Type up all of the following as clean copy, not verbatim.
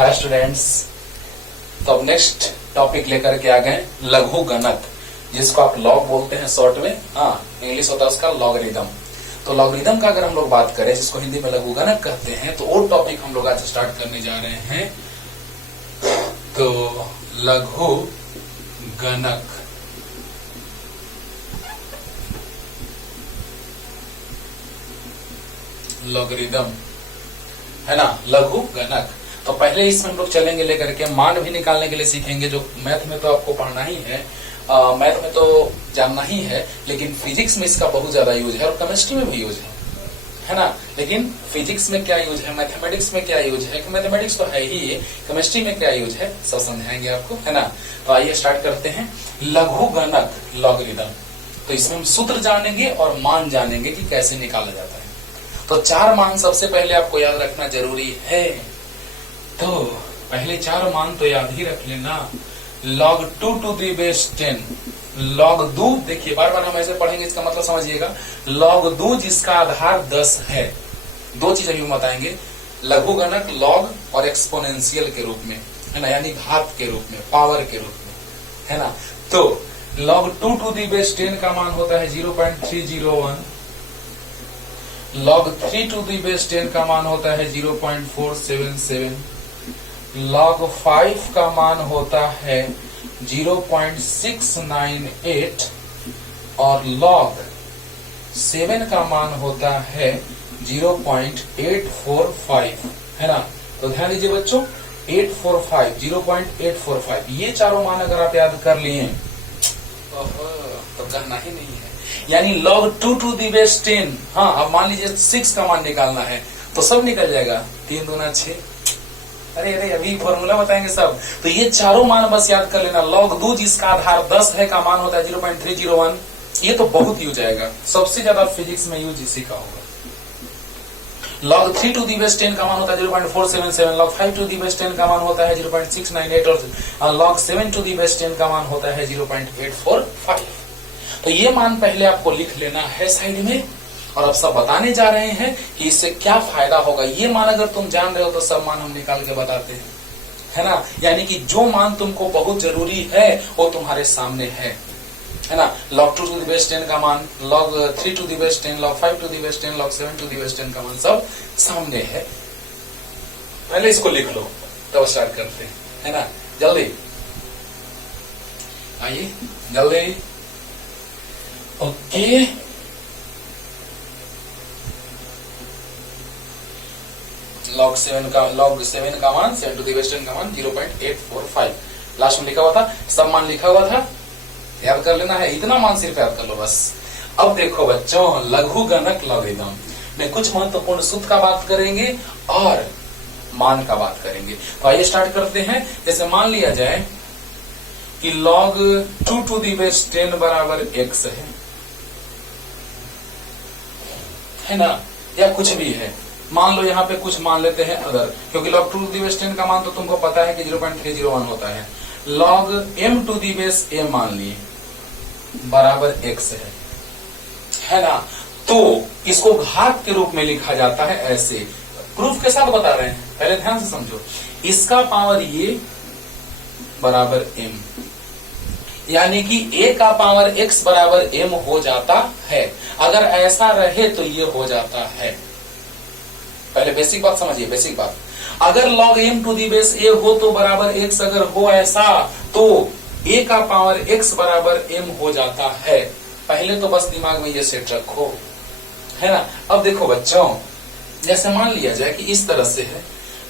Hi students. तो अब next topic लेकर के आ गए लघु गणक, जिसको आप लॉग बोलते हैं शॉर्ट में। इंग्लिश होता है उसका लॉगरिदम। तो लॉगरिदम का अगर हम लोग बात करें, जिसको हिंदी में लघु गणक कहते हैं, तो वो टॉपिक हम लोग आज स्टार्ट करने जा रहे हैं। तो लघु गणक लॉगरिदम है ना, लघु गणक। तो पहले इसमें हम लोग चलेंगे लेकर के मान भी निकालने के लिए सीखेंगे, जो मैथ में तो आपको पढ़ना ही है, मैथ में तो जानना ही है, लेकिन फिजिक्स में इसका बहुत ज्यादा यूज है और केमिस्ट्री में भी यूज है ना। लेकिन फिजिक्स में क्या यूज है, मैथमेटिक्स में क्या यूज है, मैथमेटिक्स तो है ही, केमिस्ट्री में क्या यूज है, सब समझाएंगे आपको, है ना। तो आइए स्टार्ट करते हैं लघु गणक लॉगरिदम। तो इसमें हम सूत्र जानेंगे और मान जानेंगे कि कैसे निकाला जाता है। तो चार मान सबसे पहले आपको याद रखना जरूरी है। तो पहले चार मान तो याद ही रख लेना। log 2 to the base 10, log 2, देखिए बार बार हम ऐसे पढ़ेंगे, इसका मतलब समझिएगा। log 2 जिसका आधार 10 है, दो चीज अभी हम बताएंगे, लघु गणक लॉग और एक्सपोनेंशियल के रूप में, है ना, यानी घात के रूप में, पावर के रूप में, है ना। तो log 2 to the base 10 का मान होता है 0.301, log 3 to the base 10 का मान होता है 0.477, log 5 का मान होता है 0.698 और log 7 का मान होता है 0.845, है ना। तो ध्यान दीजिए बच्चों, 845, 0.845, ये चारों मान अगर आप याद कर लिए तो कहना ही नहीं है। यानी log 2 to the base 10, अब मान लीजिए 6 का मान निकालना है तो सब निकल जाएगा, 3 दूना 6। अरे अभी फॉर्मूला बताएंगे सब। तो ये चारों मान बस याद कर लेना। log 2 जिसका आधार 10 है का मान होता है 0.301, ये तो बहुत यूज आएगा, सबसे ज्यादा फिजिक्स में यूज इसी का होगा। log 3 to the base 10 का मान होता है 0.477, log 5 to the base 10 का मान होता है 0.698 और log 7 to the base 10 का मान होता है 0.845। तो ये मान पहले आपको लिख लेना है साइड में, और अब सब बताने जा रहे हैं कि इससे क्या फायदा होगा। ये मान अगर तुम जान रहे हो तो सब मान हम निकाल के बताते हैं, है ना। यानी कि जो मान तुमको बहुत जरूरी है वो तुम्हारे सामने है ना। log 2 to the base 10 का मान, log 3 to the base 10, log 5 to the base 10, log 7 to the base 10 का मान सब सामने है। पहले इसको लिख लो तब स्टार्ट करते हैं, है ना। जल्दी आइए, जल्दी। ओके, log 7 का मान, 7 to the base 10 का मान 0.845 लास्ट में लिखा हुआ था, सब मान लिखा हुआ था, याद कर लेना है। इतना मान सिर्फ याद कर लो बस। अब देखो बच्चों, लघु गणक लॉगरिदम में कुछ महत्वपूर्ण सूत्र का बात करेंगे और मान का बात करेंगे। तो आइए स्टार्ट करते हैं। जैसे मान लिया जाए कि log 2 to the base 10 बराबर x है ना, या कुछ भी है। मान लो यहाँ पे कुछ मान लेते हैं अदर, क्योंकि log 2 to the base 10 का मान तो तुमको पता है कि 0.301 होता है। log m to the base m मान लिए बराबर x है ना। तो इसको घात के रूप में लिखा जाता है ऐसे, प्रूफ के साथ बता रहे हैं, पहले ध्यान से समझो। इसका पावर ये बराबर m, यानी कि a का पावर x बराबर m हो जाता है। अगर ऐसा रहे तो ये हो जाता है। पहले बेसिक बात समझिए, बेसिक बात। अगर log m to the base a हो तो बराबर x, अगर हो ऐसा तो a का पावर x बराबर m हो जाता है। पहले तो बस दिमाग में ये सेट रखो, है ना। अब देखो बच्चों, जैसे मान लिया जाए कि इस तरह से है,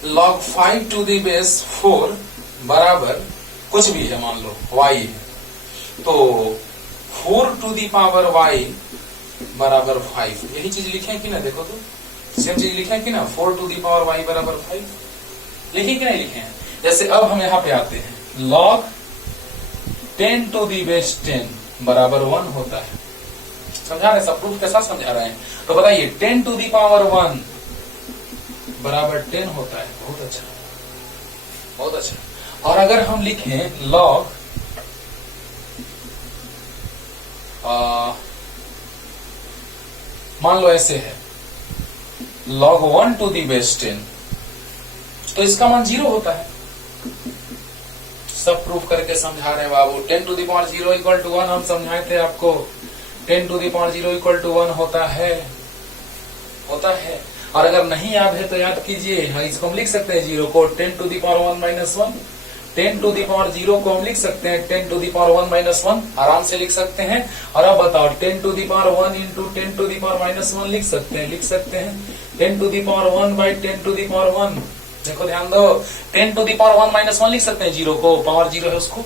log 5 टू दी बेस 4 बराबर कुछ भी है, मान लो y है, तो 4 टू दी पावर y बराबर 5, यही चीज लिखे कि ना, देखो तो सेम चीज लिखे कि ना, 4 टू दी पावर y बराबर 5 लिखे कि नहीं लिखे हैं। जैसे अब हम यहाँ पे आते हैं, log 10 टू दी बेस 10 बराबर 1 होता है। समझा रहे, सब प्रूफ के साथ समझा रहे हैं। तो बताइए 10 टू दी पावर 1 बराबर 10 होता है। बहुत अच्छा, बहुत अच्छा। और अगर हम लिखें log मान लो ऐसे है, log 1 टू दी बेस 10 तो इसका मान 0 होता है। सब प्रूफ करके समझा रहे हैं बाबू। 10 to the power 0 equal to 1 हम समझाए थे आपको। 10 to the power 0 equal to 1 होता है। और अगर नहीं याद है तो याद कीजिए। हाँ, इसको हम लिख सकते हैं 0 को 10 to the power 1 minus 1। 10 to the power 0 को हम लिख सकते हैं 10 to the power 1 minus 1 आराम से लिख सकते हैं। और अब बताओ 10 to the power 1 into 10 to the power minus 1 लिख सकते हैं 10 to the power 1 by 10 to the power 1। देखो ध्यान दो, 10 to the power 1 minus 1 लिख सकते हैं 0 को, पावर 0 है उसको।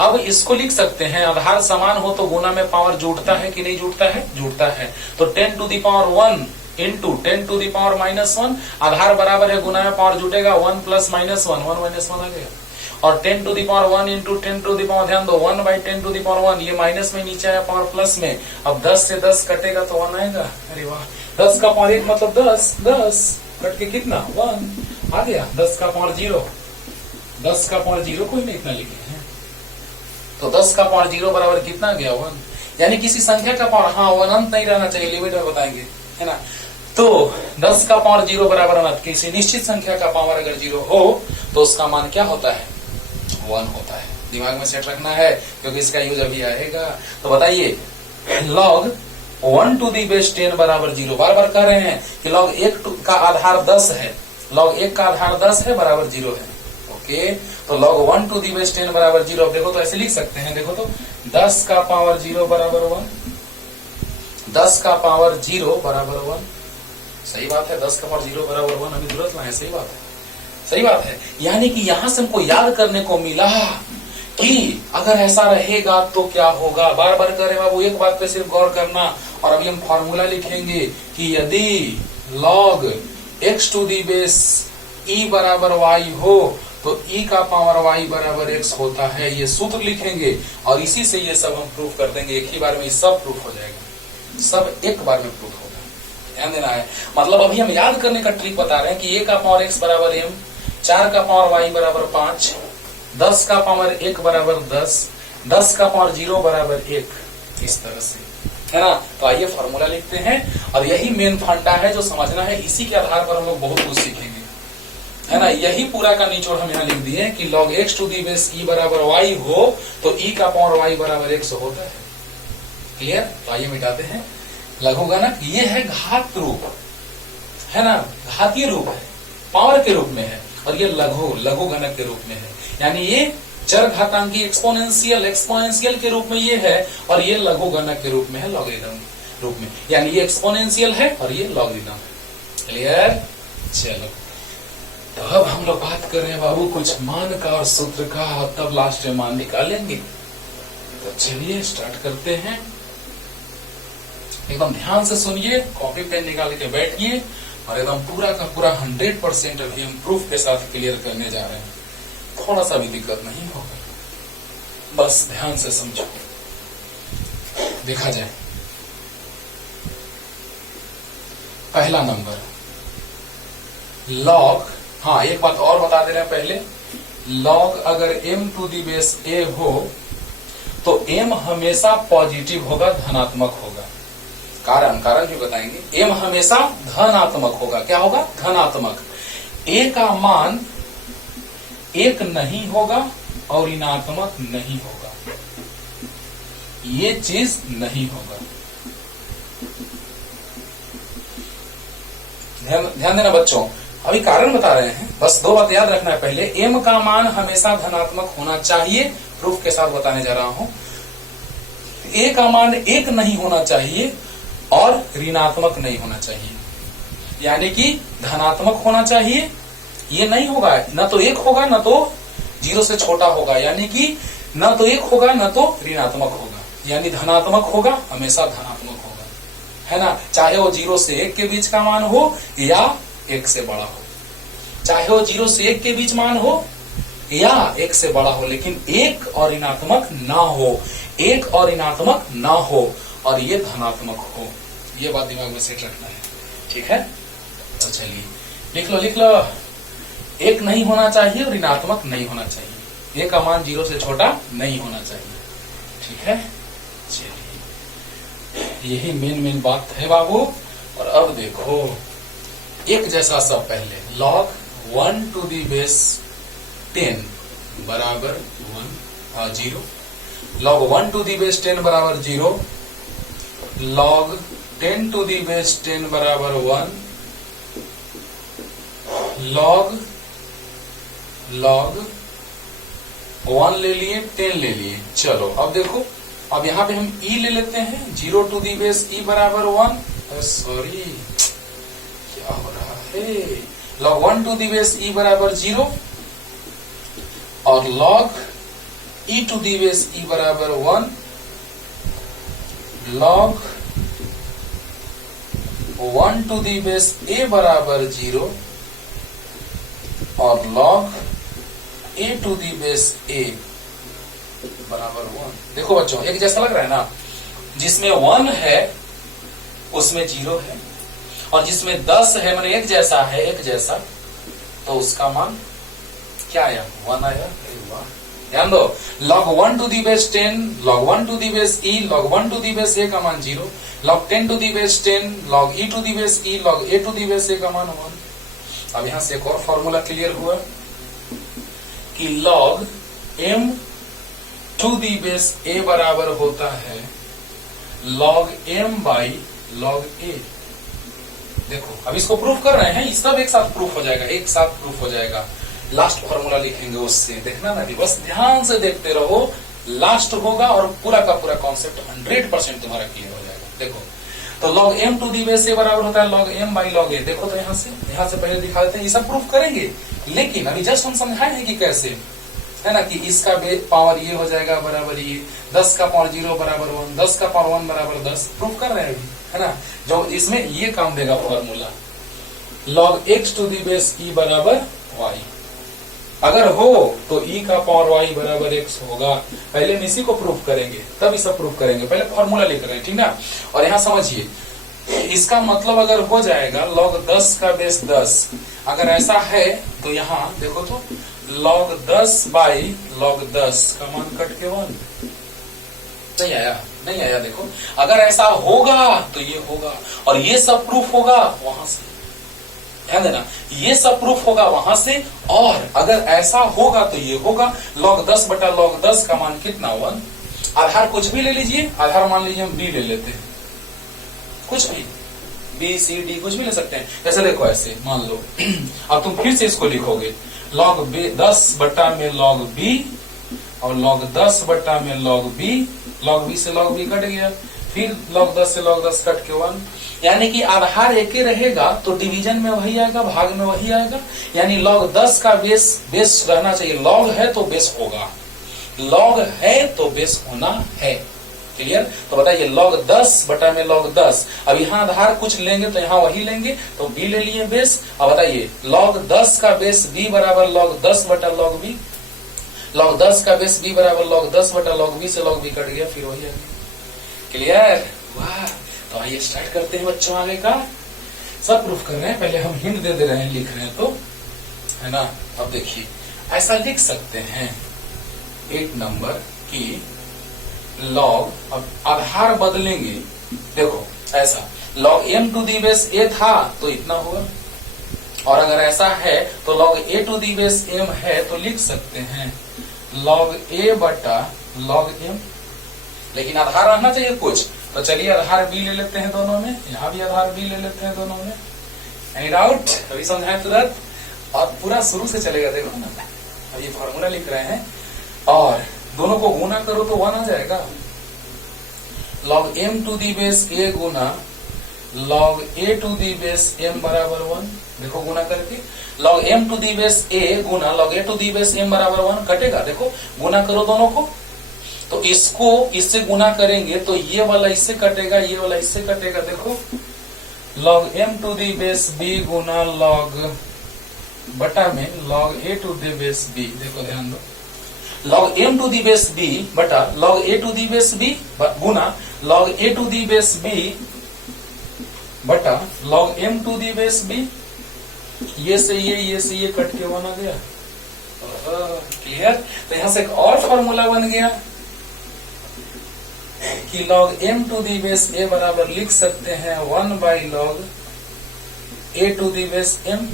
अब इसको लिख सकते हैं आधार समान हो तो गुना में पावर जुड़ता है कि नहीं जुड़ता है? जुड़ता है। तो 10 to the power 1 into 10 to the power minus 1 आधार बराबर है गुना में पावर जुटेगा 1 प्लस माइनस 1, 1 माइनस 1 आ गया। और 10 to the power 1 into 10 to the power, ध्यान दो 1 by 10 to the power 1, ये माइनस में नीचे है पावर प्लस में। अब 10 से 10 कटेगा तो 1 आएगा। अरे वाह, 10 का पावर 1 मतलब 10 कट के कितना 1 आ गया। 10 का पावर 0, 10 का पावर 0 कोई नहीं इतना लिखे हैं तो 10 का पावर 0 बराबर कितना गया 1। यानी किसी संख्या का पावर, हाँ 1 अंत नहीं रहना चाहिए, लिमिट में बताएंगे है ना। तो 10 का पावर 0 बराबर अनंत, किसी निश्चित संख्या का पावर अगर 0 हो तो उसका मान क्या होता है? 1 होता है। दिमाग में सेट रखना है क्योंकि इसका यूज अभी आएगा। तो बताइए log 1 to the base 10 बराबर 0। बार बार कह रहे हैं कि log 1 का आधार 10 है, log 1 का आधार 10 है बराबर 0 है। ओके, तो log 1 to the base 10 बराबर 0। अब देखो तो ऐसे लिख सकते हैं, देखो तो 10 का पावर 0 बराबर 1, 10 का पावर 0 बराबर 1। सही बात है, 10 का पावर 0 बराबर 1 अभी तुरंत लाए। सही बात है, सही बात है। यानी कि यहां से हमको याद करने को मिला कि अगर ऐसा रहेगा तो क्या होगा। बार बार कह रहे बाबू, एक बात पे सिर्फ गौर करना। और अभी हम फॉर्मूला लिखेंगे कि यदि log x to the base e बराबर y हो तो e का पावर y बराबर x होता है। ये सूत्र लिखेंगे और इसी से ये सब हम प्रूफ कर देंगे। एक ही बार में सब प्रूफ हो जाएगा, सब एक बार में प्रूफ होगा। ध्यान देना है। मतलब अभी हम याद करने का ट्रिक बता रहे हैं कि a का पावर x बराबर m, 4 का पावर y बराबर 5, 10 का पावर 1 बराबर 10, 10 का पावर 0 बराबर 1, इस तरह से है ना। तो आइए फॉर्मूला लिखते हैं और यही मेन फंडा है जो समझना है। इसी के आधार पर हम लोग बहुत कुछ सीखेंगे, है ना। यही पूरा का निचोड़ हम यहाँ लिख दिए कि log x to the base e बराबर y हो तो e का पावर y बराबर x होता है। क्लियर? तो आइए मिटाते हैं। लघुगणक ये है घात रूप, है ना, घातीय रूप है, पावर के रूप में है। और ये लघुगणक के रूप में है, यानी ये चर घातांकी एक्सपोनेंशियल के रूप में ये है और ये लघुगणक के रूप में है, लॉगरिथम रूप में। यानी ये एक्सपोनेंशियल है और ये लॉगरिथम है। क्लियर? चलो, तो अब हम लोग बात कर रहे हैं बाबू कुछ मान का और सूत्र का, और तब लास्ट में मान निकालेंगे। तो चलिए स्टार्ट करते हैं। एकदम ध्यान से सुनिए, कॉपी पेन निकाल के बैठिए और एकदम पूरा का पूरा 100% अभी हम प्रूफ के साथ क्लियर करने जा रहे हैं। थोड़ा सा भी दिक्कत नहीं होगा, बस ध्यान से समझो। देखा जाए, पहला नंबर log, हाँ एक बात और बता दे रहे हैं पहले, log अगर m to the base a हो तो m हमेशा पॉजिटिव होगा, धनात्मक होगा। कारण भी बताएंगे। m हमेशा धनात्मक होगा। क्या होगा? धनात्मक। a का मान 1 नहीं होगा और ऋणात्मक नहीं होगा, ये चीज नहीं होगा। ध्यान देना बच्चों, अभी कारण बता रहे हैं, बस 2 बात याद रखना है। पहले m का मान हमेशा धनात्मक होना चाहिए, प्रूफ के साथ बताने जा रहा हूं। a का मान 1 नहीं होना चाहिए और ऋणात्मक नहीं होना चाहिए, यानी कि धनात्मक होना चाहिए, ये नहीं होगा। न तो 1 होगा न तो 0 से छोटा होगा, यानी कि न तो 1 होगा न तो ऋणात्मक होगा, यानी धनात्मक होगा, हमेशा धनात्मक होगा, है ना। चाहे वो 0 से 1 के बीच का मान हो या 1 से बड़ा हो, चाहे वो 0 से 1 के बीच मान हो या 1 से बड़ा हो, लेकिन 1 और ऋणात्मक ना हो, 1 और ऋणात्मक ना हो और ये धनात्मक हो। ये बात दिमाग में सेट रखना है, ठीक है। तो चलिए लिख लो 1 नहीं होना चाहिए और ऋणात्मक नहीं होना चाहिए, 1 का मान 0 से छोटा नहीं होना चाहिए, ठीक है। चलिए यही मेन बात है बाबू। और अब देखो, एक जैसा सब पहले log 1 टू दी बेस 10 बराबर 0, log 1 टू दी बेस 10 बराबर 0, log 10 टू दी बेस 10 बराबर 1, log 1 ले लिए, 10 ले लिए। चलो अब देखो, अब यहां पे हम e ले लेते हैं, 0 टू दी बेस e बराबर 1, सॉरी क्या हो रहा है, log 1 to the base e बराबर 0 और log e to the base e बराबर 1, log 1 to the base a बराबर 0 और log a to the base a बराबर 1। देखो बच्चों, एक जैसा लग रहा है ना, जिसमें 1 है उसमें 0 है, और जिसमें 10 है माने एक जैसा है, एक जैसा, तो उसका मान क्या आया, 1 आया। ध्यान दो, log 1 to the base 10, log 1 to the base e, log 1 to the base a का मान 0, log 10 to the base 10, log e to the base e, log a to the base a का मान 1। अब यहां से एक और फॉर्मूला क्लियर हुआ कि log m to the base a बराबर होता है log m by log a। देखो अब इसको प्रूफ कर रहे हैं, ये सब एक साथ प्रूफ हो जाएगा, एक साथ प्रूफ हो जाएगा। लास्ट फॉर्मूला लिखेंगे उससे, देखना ना, बस ध्यान से देखते रहो, लास्ट होगा और पूरा का पूरा कॉन्सेप्ट 100% तुम्हारा क्लियर हो जाएगा। देखो तो log m to the base a बराबर होता है log m by log a। देखो तो यहां से पहले दिखा देते हैं, ये सब प्रूफ करेंगे, लेकिन अभी जस्ट हम समझाए हैं कि कैसे, है ना, कि इसका पावर ये हो जाएगा बराबर ये, 10 का पावर 0 बराबर 1, 10 का पावर 1 बराबर 10, प्रूफ कर रहे हैं अभी, है ना। जो इसमें ये काम देगा formula, log x to the base e बराबर y, अगर हो तो e का पावर y बराबर x होगा। पहले हम इसी को प्रूफ करेंगे, तब सब प्रूफ करेंगे, पहले फॉर्मूला लिख रहे हैं, ठीक ना। और यहाँ समझिए, इसका मतलब अगर हो जाएगा log 10 का बेस 10, अगर ऐसा है तो यहाँ देखो तो log 10 बाई log 10 का मान कट के 1 नहीं आया, नहीं आया। देखो अगर ऐसा होगा तो ये होगा, और ये सब प्रूफ होगा वहां से, ध्यान देना, ये सब प्रूफ होगा वहां से, और अगर ऐसा होगा तो ये होगा। log 10 बटा log 10 का मान कितना, 1। आधार कुछ भी ले लीजिए, आधार मान लीजिए हम b ले लेते हैं, कुछ भी b c d कुछ भी ले सकते हैं। जैसे देखो ऐसे मान लो, अब तुम फिर से इसको लिखोगे, log 10 बटा में log b और log 10 बटा में log b, log b से log b कट गया, फिर log 10 से log 10 कट के 1, यानी कि आधार एक ही रहेगा तो डिवीजन में वही आएगा, भाग में वही आएगा। यानी log 10 का बेस रहना चाहिए, log है तो बेस होगा, log है तो बेस होना है, क्लियर। तो बताइए log 10 बटा में log 10, अब यहाँ आधार कुछ लेंगे तो यहाँ वही लेंगे, तो b ले लिए बेस। अब बताइए log 10 का बेस b बराबर log 10 बटा log b, log 10 का बेस b बराबर log 10 बटा log b से log b कट गया, फिर वही आ गया, क्लियर। वाह, तो आइए स्टार्ट करते हैं बच्चों, आगे का सब प्रूफ कर रहे हैं, पहले हम हिंट दे रहे हैं, लिख रहे हैं, तो है ना। अब देखिए ऐसा लिख सकते हैं 8 नंबर की log, अब आधार बदलेंगे, देखो ऐसा log m to the base a था तो इतना हुआ, और अगर ऐसा है तो log a to the base m है तो लिख सकते हैं log a बटा log m, लेकिन आधार रहना चाहिए कुछ, तो चलिए आधार b ले लेते हैं दोनों में, यहाँ भी आधार b ले लेते हैं दोनों में। एनी डाउट, अभी समझाएं तुरंत, और पूरा शुरू से चलेगा, देखो ना। अब ये फॉर्मूला लिख रहे हैं और दोनों को गुना करो तो 1 आ जाएगा, log m to the base a गुना log a to the base m बराबर 1। देखो गुना करके log m to the base a गुना log a to the base m बराबर 1 कटेगा, देखो गुना करो दोनों को, तो इसको इससे गुना करेंगे तो ये वाला इससे कटेगा, ये वाला इससे कटेगा। देखो log m to the base b गुना log बटा में log a to the base b, देखो ध्यान दो, log m to the base b बटा log a to the base b गुना log a to the base b बटा log m to the base b, ये से ये कट के 1 आ गया, क्लियर। तो यहां से एक और फॉर्मूला बन गया कि log m to the base a बराबर लिख सकते हैं 1 by log a to the base m,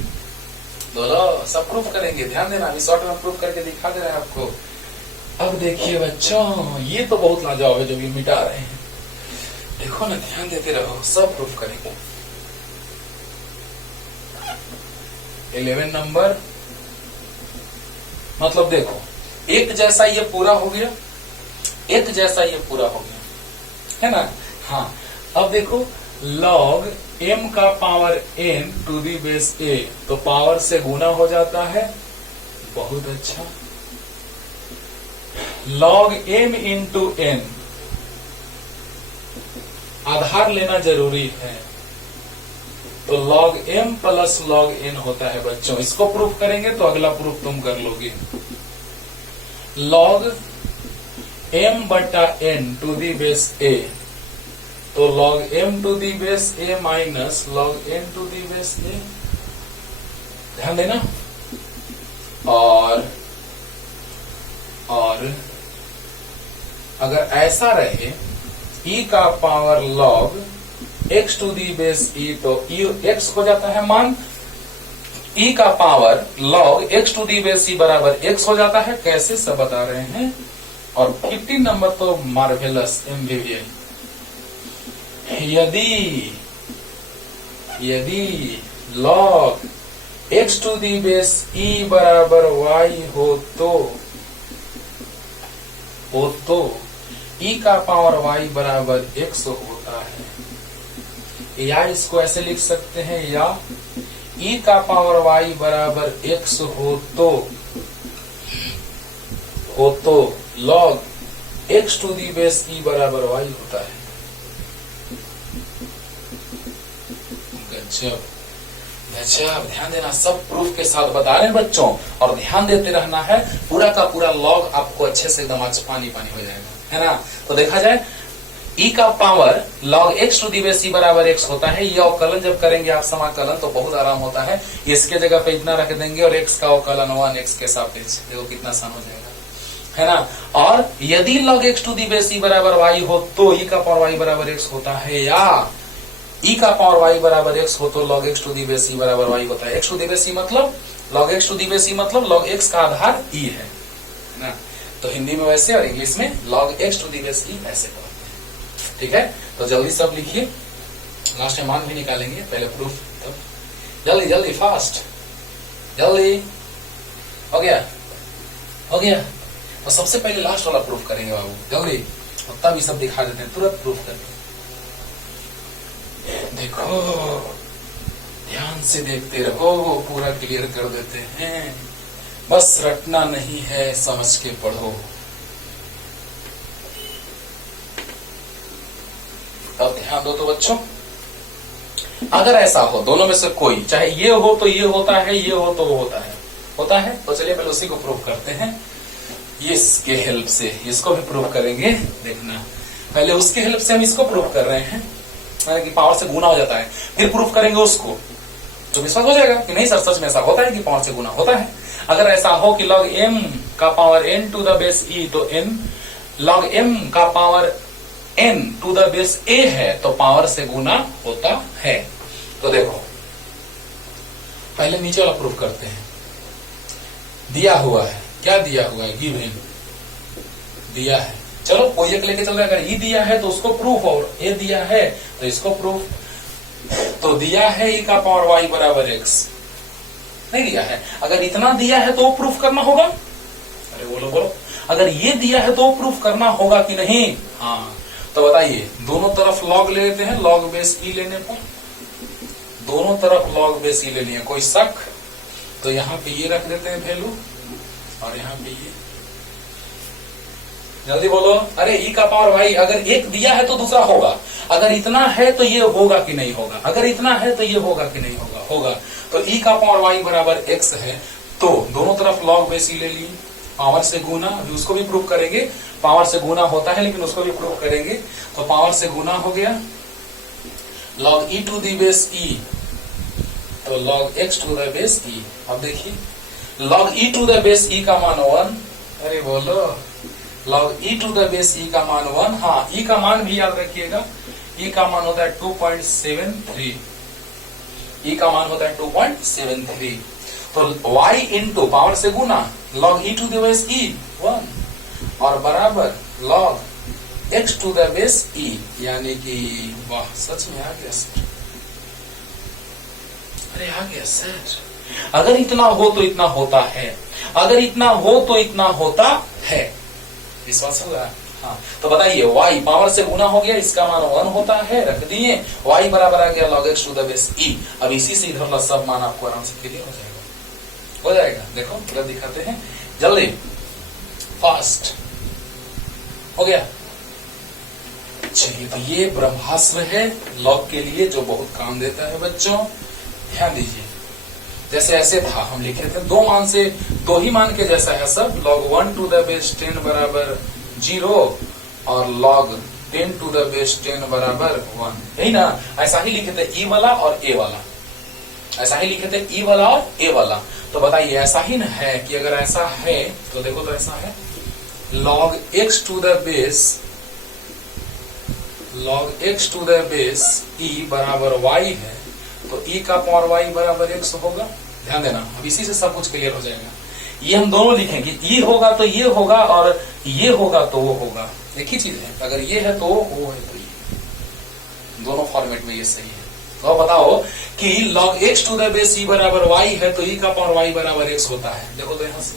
बोलो, सब प्रूफ करेंगे, ध्यान देना, अभी शॉर्ट में प्रूफ करके दिखा दे रहे हैं आपको। अब देखिए बच्चों, ये तो बहुत लाजवाब है जो भी मिटा रहे हैं, देखो ना, ध्यान देते रहो, सब प्रूफ करेंगे। 11 नंबर, मतलब देखो, एक जैसा ये पूरा हो गया, एक जैसा ये पूरा हो गया, है ना। हाँ, अब देखो log m का power n to the base a, तो पावर से गुना हो जाता है, बहुत अच्छा। log m इंटू n, आधार लेना जरूरी है, तो log m plus log n होता है बच्चों। इसको प्रूफ करेंगे तो अगला प्रूफ तुम कर लोगे। log m बटा n to the base a, तो log m to the base a minus log n to the base a, ध्यान देना। और अगर ऐसा रहे e का power log x to the base e, तो x हो जाता है मान, e का power log x to the base e बराबर x हो जाता है। कैसे, सब बता रहे हैं। और 15 नंबर तो मार्वेलस MVVI, यदि log x to the base e बराबर y हो तो e का पावर y बराबर x होता है। या इसको ऐसे लिख सकते हैं, या e का पावर y बराबर x हो तो log x to the base e बराबर y होता है। गजब गजब, ध्यान देना, सब प्रूफ के साथ बता रहे हैं बच्चों, और ध्यान देते रहना है, पूरा का पूरा लॉग आपको अच्छे से एकदम आज पानी पानी हो जाएगा, है ना। तो देखा जाए, e का power log x to the base e बराबर x होता है। ये अवकलन जब करेंगे आप समाकलन, तो बहुत आराम होता है। इसके जगह पे इतना रख देंगे और x का अवकलन 1x के सापेक्ष, देखो कितना आसान हो जाएगा, है ना। और यदि log x to the base e बराबर y हो तो e का पावर y बराबर x होता है, या e का पावर y बराबर x हो तो log x to the base e बराबर y होता है। x to the base e मतलब log x to the base e मतलब log x का आधार e है ना। तो हिंदी में वैसे और इंग्लिश में log x to the base e ऐसे बोलते हैं, ठीक है। तो जल्दी सब लिखिए, लास्ट में मान भी निकालेंगे, पहले प्रूफ, तब जल्दी जल्दी फास्ट, जल्दी हो गया। तो सबसे पहले लास्ट वाला प्रूफ करेंगे बाबू, जल्दी, और तब ये सब दिखा देते हैं, तुरंत प्रूफ करके। देखो, ध्यान से देखते रहो, पूरा क्लियर कर देते हैं, बस रटना नहीं है, समझ के पढ़ो। अब ध्यान दो तो बच्चों, अगर ऐसा हो, दोनों में से कोई, चाहे ये हो तो ये होता है, ये हो तो वो होता है, तो चलिए पहले उसी को प्रूव करते हैं। इसके हेल्प से इसको भी प्रूव करेंगे, देखना, पहले उसके हेल्प से हम इसको प्रूव कर रहे हैं कि पावर से गुना हो जाता है, फिर प्रूफ करेंगे उसको, तो विश्वास हो जाएगा कि नहीं सर सच में ऐसा होता है कि पावर से गुना होता है। अगर ऐसा हो कि log m का power n to the base e, तो n log m का power n to the base a है, तो पावर से गुना होता है। तो देखो, पहले नीचे वाला प्रूफ करते हैं। दिया हुआ है, क्या दिया हुआ है, गिवन दिया है, चलो कोई एक लेके चल रहा है, अगर e दिया है तो उसको प्रूफ, और a दिया है तो इसको प्रूफ। तो दिया है e का पावर y बराबर x, नहीं दिया है, अगर इतना दिया है तो प्रूफ करना होगा। अरे बोलो, अगर ये दिया है तो प्रूफ करना होगा कि नहीं। हाँ, तो बताइए, दोनों तरफ log ले लेते हैं, log बेस e लेने पर, दोनों तरफ log बेस e लेनी है, कोई शक? तो यहाँ पे ये रख देते हैं वैल्यू, और यहाँ पे ये, जल्दी बोलो। अरे e का पावर y, अगर एक दिया है तो दूसरा होगा, अगर इतना है तो ये होगा कि नहीं होगा, अगर इतना है तो ये होगा कि नहीं होगा। तो e का पावर y बराबर x है, तो दोनों तरफ log बेस e ले लिए, पावर से गुना, उसको भी प्रूव करेंगे, पावर से गुना होता है लेकिन उसको भी प्रूव करेंगे। तो पावर से गुना हो गया, log e to the base e, तो log x to the base e। अब देखिए, log e to the base e का मान 1, अरे बोलो, log e to the base e का मान 1। हाँ, e का मान भी याद रखिएगा, e का मान होता है 2.73, e का मान होता है 2.73। तो y इंटू पावर से गुना log e to the base e 1 और बराबर log x to the base e, यानी कि वाह सच में आ गया सर, अरे आ गया सर। अगर इतना हो तो इतना होता है, अगर इतना हो तो इतना होता है, विश्वास होगा? हाँ, तो बताइए y पावर से गुना हो गया, इसका मान 1 होता है, रख दिए, y बराबर आ गया log x to the base e। अब इसी से इधर वाला सब मान आपको आराम से क्लियर हो जाएगा। देखो इधर दिखाते हैं जल्दी, फास्ट हो गया। चलिए, तो ये ब्रह्मास्त्र है log के लिए जो बहुत काम देता है बच्चों, ध्यान दीजिए। जैसे ऐसे था, हम लिखे थे दो मान से, दो ही मान के जैसा है सब, log 1 टू द बेस 10 बराबर 0 और log 10 टू द बेस 10 बराबर 1, यही ना? ऐसा ही लिखे थे e वाला और a वाला, ऐसा ही लिखे थे e वाला और a वाला। तो बताइए ऐसा ही ना है कि अगर ऐसा है तो देखो, तो ऐसा है log x to the base e बराबर y है, तो e का पावर y बराबर x होगा। ध्यान देना, अब इसी से सब कुछ क्लियर हो जाएगा। ये हम दोनों लिखेंगे, e होगा तो ये होगा और ये होगा तो वो होगा, एक ही चीज है। अगर ये है तो वो है तो ये, दोनों फॉर्मेट में ये सही है। तो अब बताओ कि log x to the base e बराबर y है, तो e का पावर y बराबर x होता है। देखो तो यहां से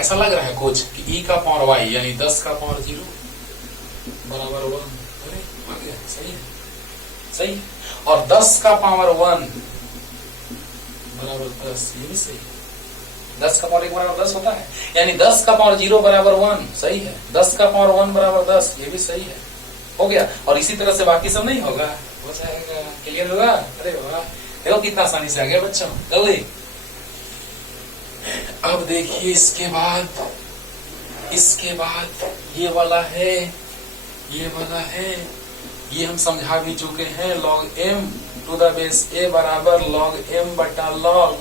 ऐसा लग रहा है कुछ कि e का पावर y यानी 10 का पावर 0 बराबर 1, अरे आ गया, सही है, सही है। और 10 का पावर 1 बराबर 10, ये भी सही है। 10 का पावर 1 बराबर 10 होता है, यानी 10 का पावर 0 बराबर 1, सही है। 10 का पावर 1 बराबर 10, ये भी सही है, हो गया। और इसी तरह से बाकी सब नहीं होगा, हो जाएगा, क्लियर होगा। अरे वाह, देखो कितना आसानी से आ गया बच्चों, जल्दी। अब देखिए इसके बाद ये वाला है, ये वाला है, ये हम समझा भी चुके हैं। log m to the base a बराबर log m बटा log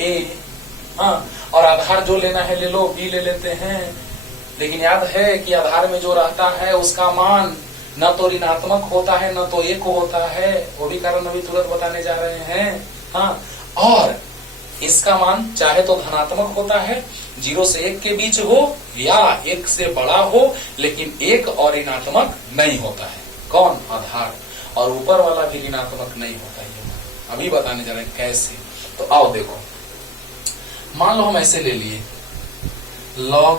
a। हाँ, और आधार जो लेना है ले लो, b ले लेते हैं। लेकिन याद है कि आधार में जो रहता है उसका मान न तो ऋणात्मक होता है न तो 1 होता है, वो भी कारण अभी तुरंत बताने जा रहे हैं। हाँ, और इसका मान चाहे तो धनात्मक होता है, 0 से 1 के बीच हो, या 1 से बड़ा हो, लेकिन 1 और ऋणात्मक नहीं होता है। कौन? आधार। और ऊपर वाला भी ऋणात्मक नहीं होता है, अभी बताने जा रहे हैं कैसे। तो आओ देखो, मान लो हम ऐसे ले लिए, log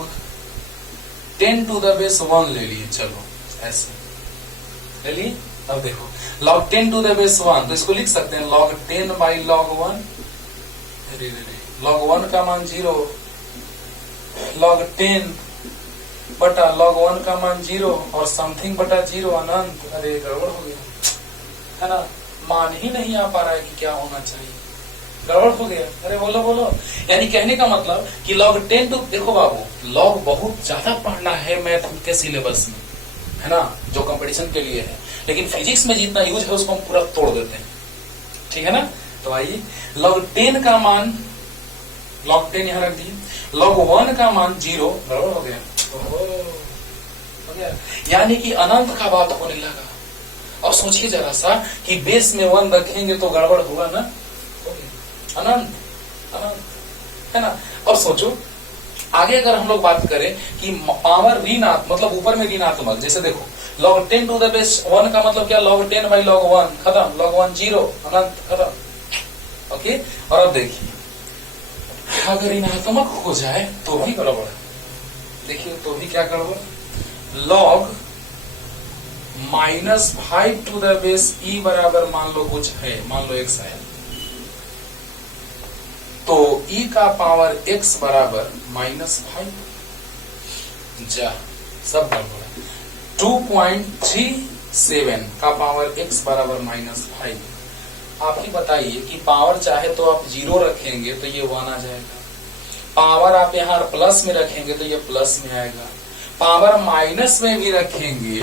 10 टू द बेस 1 ले लिए, चलो ऐसे ले लिए। अब देखो log 10 टू द बेस 1, तो इसको लिख सकते हैं log 10 बाई log 1, log 1 का मान 0, log 10 बटा log 1 का मान 0 और समथिंग बटा 0 अनंत। अरे गड़बड़ हो गया है ना, मान ही नहीं आ पा रहा है कि क्या होना चाहिए, गड़बड़ हो गया। अरे बोलो बोलो, यानी कहने का मतलब कि log 10 टू, देखो बाबू, log बहुत ज्यादा पढ़ना है मैथ के सिलेबस में, है ना, जो कंपटीशन के लिए है, लेकिन फिजिक्स में जितना यूज है उसको हम पूरा तोड़ देते हैं, ठीक है ना। तो आइए, log 10 का मान, log 10 यहां रख दिए, log 1 का मान 0, बराबर हो गया, हो गया, यानी कि अनंत का बात होने लगा। और सोचिए जरा सा कि बेस में 1 रखेंगे तो गड़बड़ हुआ ना, हो गया अनंत, अनंत, है ना। और सोचो आगे अगर हम लोग बात करें कि पावर ऋणात्मक, मतलब ऊपर में ऋणात्मक, जैसे देखो log 10 टू द बेस 1 का मतलब क्या, log 10 बाई log 1, खत्म, log 1 0, अनंत, खत्म, ओके। और अब देखिए अगर ऋणात्मक हो जाए तो भी गड़बड़, देखिए तो भी क्या गड़बड़, log -5 to the base e बराबर मान लो कुछ है, मान लो x है, तो e का पावर x बराबर -5, जा सब गड़बड़ है। 2.37 का पावर x बराबर -5। आप ही बताइए कि पावर चाहे तो आप 0 रखेंगे तो ये 1 आ जाएगा, पावर आप यहाँ प्लस में रखेंगे तो ये प्लस में आएगा, पावर माइनस में भी रखेंगे,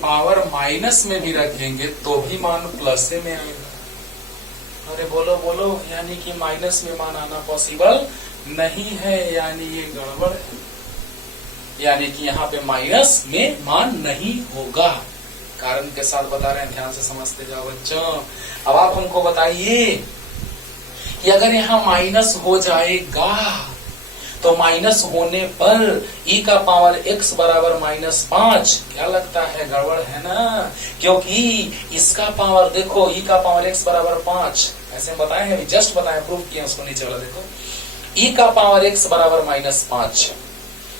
पावर माइनस में भी रखेंगे तो भी मान प्लस में आएगा। अरे बोलो बोलो, यानी कि माइनस में मान आना पॉसिबल नहीं है, यानी ये गड़बड़ है, यानी कि यहाँ पे माइनस में मान नहीं होगा। कारण के साथ बता रहे हैं, ध्यान से समझते जाओ बच्चों। अब आप हमको बताइए कि अगर यहाँ माइनस हो जाएगा तो माइनस होने पर e का पावर x बराबर -5, क्या लगता है गड़बड़ है ना? क्योंकि इसका पावर देखो e का पावर x बराबर 5, ऐसे हम बताए हैं, जस्ट बताए, प्रूफ किए उसको, नीचे वाला देखो, e का पावर x बराबर -5।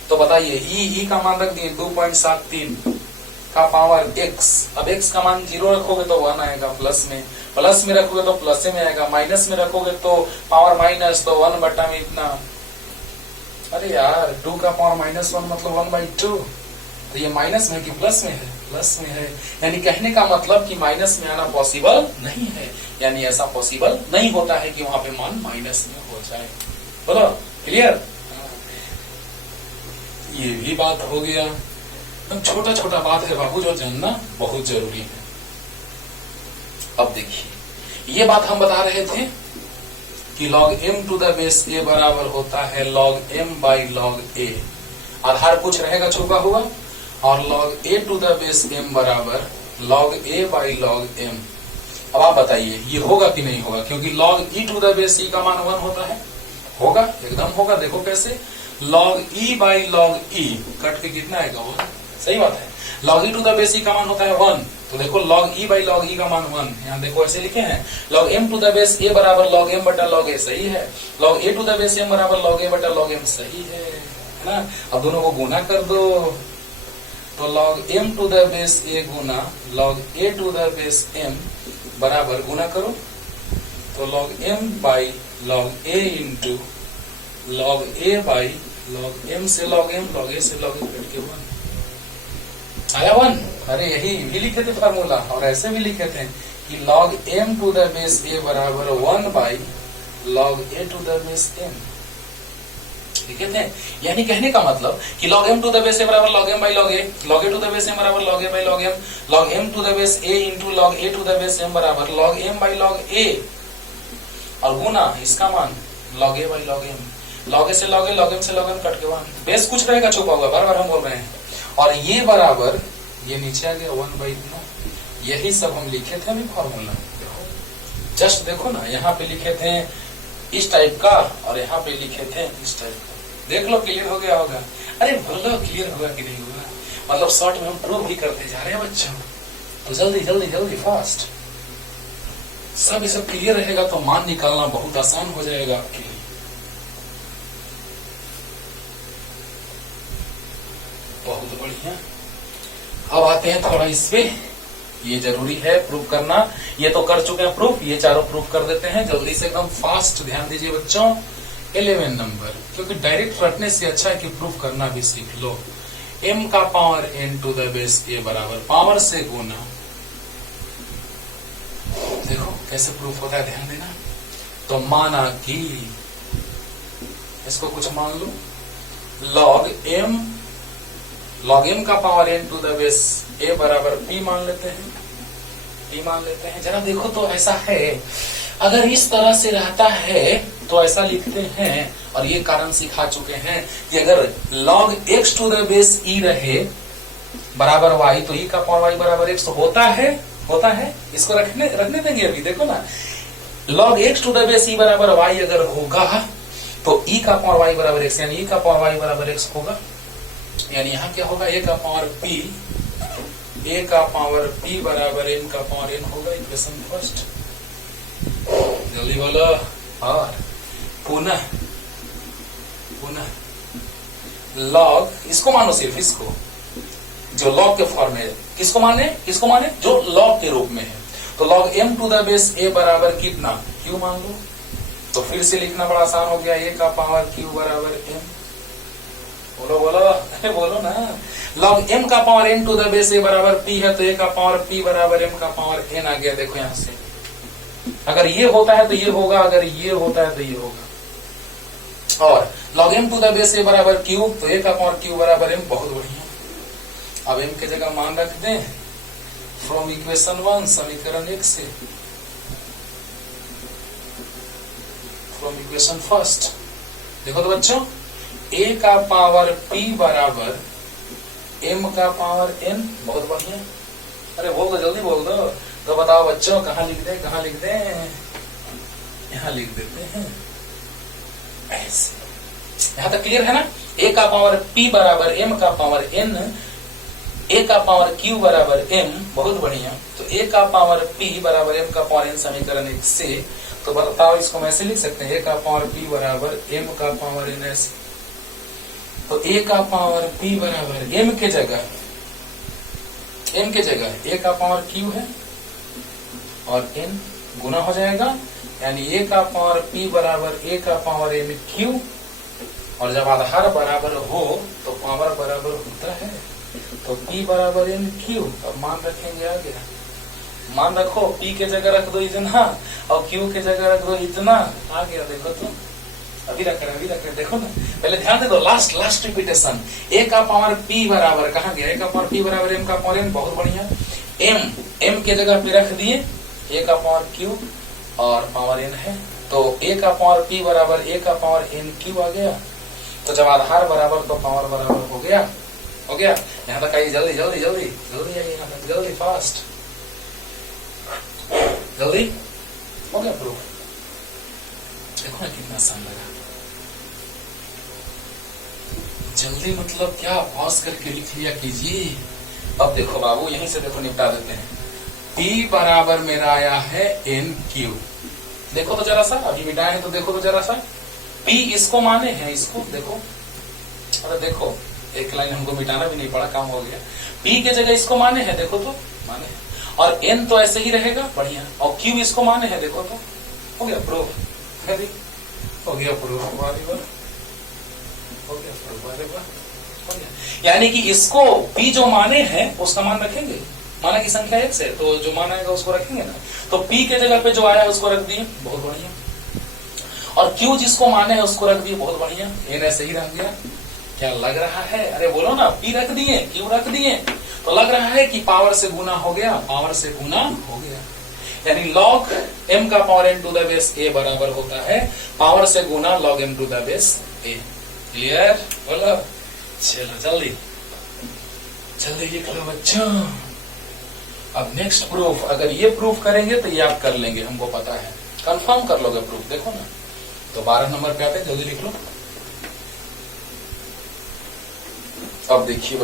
तो बताइए e का मान रख दिए 2.73 का पावर x। अब x का मान 0 रखोगे तो 1 आएगा प्लस में रखोगे तो प्लस में आएगा, माइनस में रखोगे तो पावर माइनस, तो 1 बटा में इतना। अरे यार 2 का पावर -1 मतलब 1/2, तो ये माइनस में कि प्लस में है? प्लस में है। यानी कहने का मतलब कि माइनस में आना पॉसिबल नहीं है, यानी ऐसा पॉसिबल नहीं होता है कि वहां पे मान माइनस में हो जाए। बोलो क्लियर? ये भी बात हो गया। छोटा छोटा बात है बाबू, जो जानना बहुत जरूरी है। अब देखिए, ये बात हम बता रहे थे कि log m to the base a बराबर होता है log m by log a। आधार कुछ रहेगा छुपा हुआ, और log a to the base m बराबर log a by log m। अब आप बताइए ये होगा कि नहीं होगा? क्योंकि log e to the base e का मान 1 होता है। होगा, एकदम होगा। देखो कैसे, log e by log e cut के कितना आएगा? 1। सही बात है। log e to the base e का मान होता है 1, तो देखो log e by log e का मान 1। यहाँ देखो ऐसे लिखे हैं, log m to the base a बराबर log m बटा log a, सही है। log a to the base m बराबर log a बटा log m, सही है ना? अब दोनों को गुना कर दो, तो log m to the base a गुना log a to the base m बराबर, गुना करो तो log m by log a into log a by log m से log m, log a से log m कट के 1 आया 1। अरे यही भी लिखे थे फार्मूला, और ऐसे भी लिखे थे कि log m to the base a बराबर 1 by log a to the base m, लिखे थे। यानी कहने का मतलब कि log m to the base a बराबर log m by log a, log a to the base m बराबर log a by log m, log m to the base a into log a to the base m बराबर log m by log a, और गुना इसका मान log a by log m, log a से log a, log m से log m cut के 1। Base कुछ रहेगा छुपा हुआ, बार बार हम बोल रहे हैं। और ये बराबर, ये नीचे आ गया 1/2। यही सब हम लिखे थे अभी फॉर्मूला। देखो जस्ट देखो ना, यहाँ पे लिखे थे इस टाइप का, और यहाँ पे लिखे थे इस टाइप का। देख लो, क्लियर हो गया होगा। अरे बोलो क्लियर हुआ कि नहीं हुआ? मतलब शॉर्ट में हम प्रूव भी करते जा रहे हैं बच्चों, तो जल्दी जल्दी जल्दी फास्ट। सब ये सब क्लियर रहेगा तो मान निकालना बहुत आसान हो जाएगा आपके लिए। बहुत बढ़िया। अब आते हैं थोड़ा इस पे, ये जरूरी है प्रूफ करना। ये तो कर चुके हैं प्रूफ, ये चारों प्रूफ कर देते हैं जल्दी से, एकदम फास्ट। ध्यान दीजिए बच्चों, 11 नंबर, क्योंकि डायरेक्ट रटने से अच्छा है कि प्रूफ करना भी सीख लो। m का power n to the base a बराबर पावर से गुना, देखो कैसे प्रूफ होता है, ध्यान देना। तो माना कि इसको कुछ मान लो, log m का power n to the base a बराबर p मान लेते हैं। जरा देखो तो ऐसा है, अगर इस तरह से रहता है तो ऐसा लिखते हैं, और ये कारण सिखा चुके हैं कि अगर log x to the base e रहे बराबर y, तो e का पावर y बराबर x तो होता है। इसको रखने देंगे अभी, देखो ना, log x to the base e बराबर y अगर होगा तो e का पावर y बराबर x, यानी e का पावर y बराबर x होगा। यानी यहाँ क्या होगा, a का पावर p बराबर n का पावर n होगा। इक्वेशन फर्स्ट, जल्दी बोलो। और पुनः लॉग, इसको मानो, सिर्फ इसको, जो लॉग के फॉर्म में, किसको माने जो लॉग के रूप में है। तो log m to the base a बराबर कितना, q मान लो। तो फिर से लिखना बड़ा आसान हो गया, a का पावर q बराबर m। बोलो ना। log m का power n to the base a बराबर p है, तो a का पावर p बराबर m का पावर n आ गया। देखो यहाँ से, अगर ये होता है तो ये होगा, अगर ये होता है तो ये होगा। और log m to the base a बराबर q, तो a का पावर q बराबर m। बहुत बढ़िया। अब m के जगह मान रख दें फ्रॉम इक्वेशन 1, समीकरण 1 से, फ्रॉम इक्वेशन फर्स्ट। देखो तो बच्चों, a का पावर p बराबर m का पावर n। बहुत बढ़िया। अरे बोल दो, जल्दी बोल दो। तो बताओ बच्चों, कहाँ लिख दें, कहाँ लिख दें? यहाँ लिख देते हैं ऐसे। यहाँ तक क्लियर है ना? a का पावर p बराबर m का पावर n, a का पावर q बराबर m, बहुत बढ़िया। तो a का पावर p बराबर m का पावर n समीकरण 1 से, तो बताओ इसको हम ऐसे लिख सकते हैं, a का पावर p बराबर m का पावर n ऐसे। तो a का पावर p बराबर m के जगह a का पावर q है और n गुना हो जाएगा, यानी a का पावर p बराबर a का पावर m q, और जब आधार बराबर हो तो पावर बराबर होता है। तो p बराबर n q। अब मान रखेंगे आगे, मान रखो p के जगह रख दो इतना और q के जगह रख दो इतना, आ गया। देखो तो अभी रख रहे देखो ना, पहले ध्यान दे दो। लास्ट रिपीटेशन, a का पावर p बराबर कहाँ गया, a का पावर p बराबर m का पावर n, बहुत बढ़िया। m के जगह पे रख दिए, a का पावर q और पावर n है, तो a का पावर p बराबर a का पावर n q आ गया। तो जब आधार बराबर तो पावर बराबर हो गया। यहाँ तक आइए, जल्दी आइए, यहाँ तक जल्दी, फास्ट, जल्दी हो गया प्रूफ। देखो ना कितना आसान लगा। जल्दी मतलब क्या, पॉज करके लिख लिया कीजिए। अब देखो बाबू, यहीं से देखो निपटा देते हैं। p बराबर मेरा आया है n q। देखो तो जरा सा, अभी मिटाए हैं तो देखो तो जरा सा। p इसको माने हैं, इसको देखो, अरे देखो एक लाइन हमको मिटाना भी नहीं पड़ा, काम हो गया। p के जगह इसको माने हैं, देखो तो माने हैं, और n तो ऐसे ही रहेगा, बढ़िया। और q इसको माने हैं, देखो तो हो गया प्रूफ। हो गया प्रूफ, हो गया प्रूफ। यानी कि इसको p जो माने हैं उसका मान रखेंगे, माना की संख्या 1 से, तो जो मान आएगा उसको रखेंगे ना। तो p के जगह पे जो आया उसको रख दिए, बहुत बढ़िया। और q जिसको माने है उसको रख दिए, बहुत बढ़िया। n ऐसे ही रह गया। क्या लग रहा है? अरे बोलो ना, p रख दिए, q रख दिए, तो लग रहा है कि पावर से गुना हो गया, पावर से गुना हो गया। यानी log m का power n to the base a बराबर होता है पावर से गुना log m to the base a। Clear? बोलो, चलो जल्दी लिख लो बच्चों। अब नेक्स्ट प्रूफ, अगर ये प्रूफ करेंगे तो ये आप कर लेंगे, हमको पता है, कंफर्म कर लोगे प्रूफ। देखो ना, तो 12 नंबर पे आते हैं, जल्दी लिख लो। अब देखिए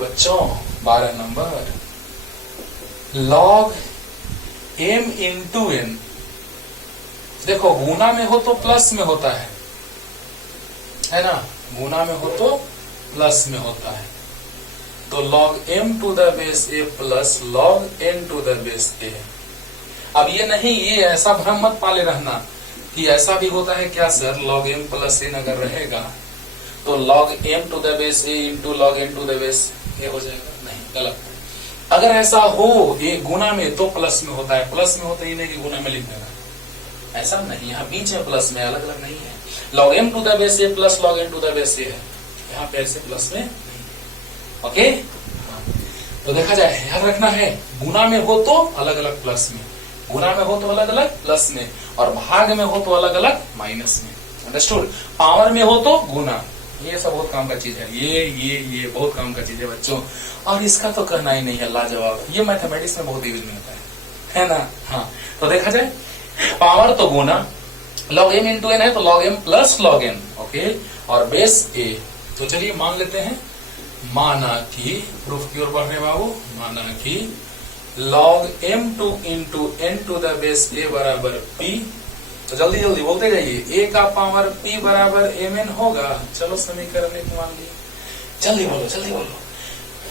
बच्चों 12 number, log m into n। देखो गुना में हो तो प्लस में होता है ना, गुना में हो तो प्लस में होता है। तो log m to the base a plus log n to the base a। अब ये नहीं, ये ऐसा भ्रम मत पाले रहना कि ऐसा भी होता है क्या sir, log m plus n अगर रहेगा तो log m to the base a into log n to the base a हो जाएगा। नहीं, गलत। अगर ऐसा हो ये गुना में तो प्लस में होता है, प्लस में होता ही नहीं कि गुना में लिख देना, ऐसा नहीं। यहाँ बीच में प्लस में, अलग अलग नहीं है। log m to the base a plus log n to the base a है, यहाँ पे ऐसे प्लस में नहीं। ओके, तो देखा जाए, याद रखना है, गुना में हो तो अलग अलग प्लस में, गुना में हो तो अलग अलग प्लस में, और भाग में हो तो अलग अलग माइनस में। अंडरस्टूड? पावर में हो तो गुना, ये सब बहुत काम का चीज है, ये बहुत काम का चीज है बच्चों। और इसका तो कहना ही नहीं है, लाजवाब। ये मैथमेटिक्स में बहुत यूज में होता है ना। हाँ, तो देखा जाए, पावर तो गुना, log m इंटू n है तो log m plus log n, okay, और बेस a। तो चलिए मान लेते हैं, माना कि, प्रूफ की ओर बढ़ रहे बाबू, माना कि log m2 into n to the base a बराबर p। तो जल्दी बोलते जाइए, a का पावर p बराबर mn होगा। चलो समीकरण 1 मान ली, जल्दी बोलो,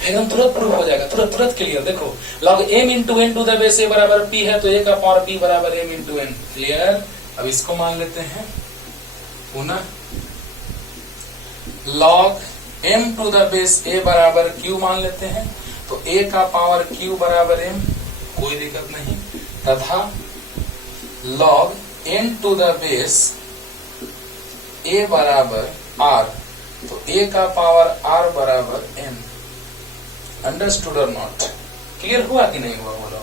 एकदम तुरंत प्रूफ हो जाएगा, तुरंत क्लियर। देखो log m into n to the base a बराबर p है, तो a का पावर p बराबर m इंटू n। क्लियर? अब इसको मान लेते हैं पुनः, log m to the base a बराबर q मान लेते हैं, तो a का पावर q बराबर m, कोई दिक्कत नहीं, तथा log n to the base a बराबर r, तो a का पावर r बराबर n। अंडरस्टूड और नॉट? क्लियर हुआ कि नहीं हुआ? बोलो।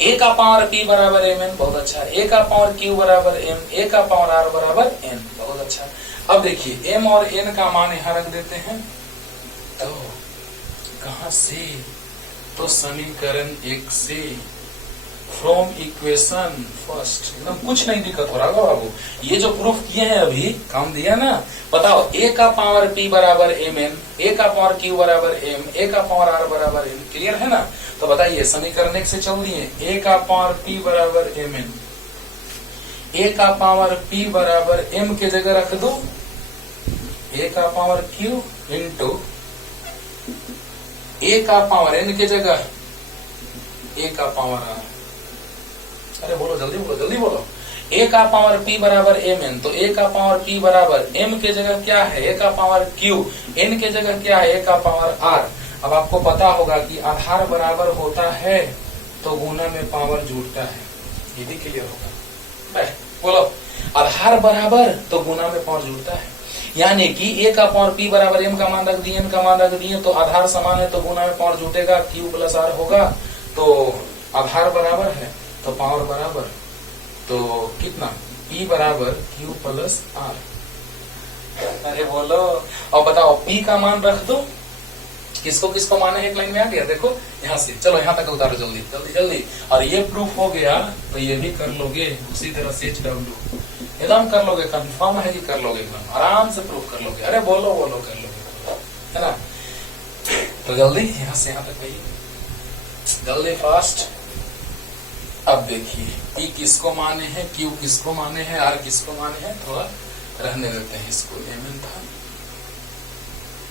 a का पावर p बराबर mn, बहुत अच्छा। a का पावर q बराबर m, a का पावर r बराबर n, बहुत अच्छा। अब देखिए m और n का मान यहां रख देते हैं, तो कहां से? तो समीकरण 1 से, फ्रॉम इक्वेशन फर्स्ट। एकदम कुछ नहीं दिक्कत हो रहा होगा बाबू। ये जो प्रूफ किए हैं अभी, काम दिया ना। बताओ a का पावर p बराबर mn, a का पावर q बराबर m, a का पावर r बराबर n। क्लियर है ना? तो बताइए समीकरण 1 से चल दिए। a का पावर p बराबर mn, a का पावर p बराबर m के जगह रख दो a का पावर q इंटू a का पावर n के जगह a का पावर r। अरे बोलो जल्दी बोलो, जल्दी बोलो। a का पावर p बराबर mn, तो a का पावर p बराबर m के जगह क्या है? a का पावर q, n के जगह क्या है? a का पावर r। अब आपको पता होगा कि आधार बराबर होता है तो गुना में पावर जुड़ता है। ये भी क्लियर होगा। बोलो, आधार बराबर तो गुना में पावर जुड़ता है। यानी कि a का पावर p बराबर m का मान रख दिए, n का मान रख दिए, तो आधार समान है तो गुना में पावर जुटेगा, q प्लस r होगा। तो आधार बराबर है तो पावर बराबर, तो कितना? P बराबर Q प्लस R। अरे बोलो, और बताओ P का मान रख दो। किसको किसको माने है? एक लाइन में आ गया। देखो यहाँ से, चलो यहाँ तक उतारो जल्दी जल्दी जल्दी। और ये प्रूफ हो गया तो ये भी कर लोगे उसी तरह से HW एकदम कर लोगे। कंफर्म है कि कर लोगे? एकदम आराम से प्रूफ कर लोगे। अरे बोलो बोलो, कर लोगे, है ना? तो जल्दी यहाँ से यहाँ तक भाई, जल्दी फास्ट। अब देखिए P किसको माने हैं, Q किसको माने हैं, R किसको माने हैं। थोड़ा रहने देते हैं इसको, mn था।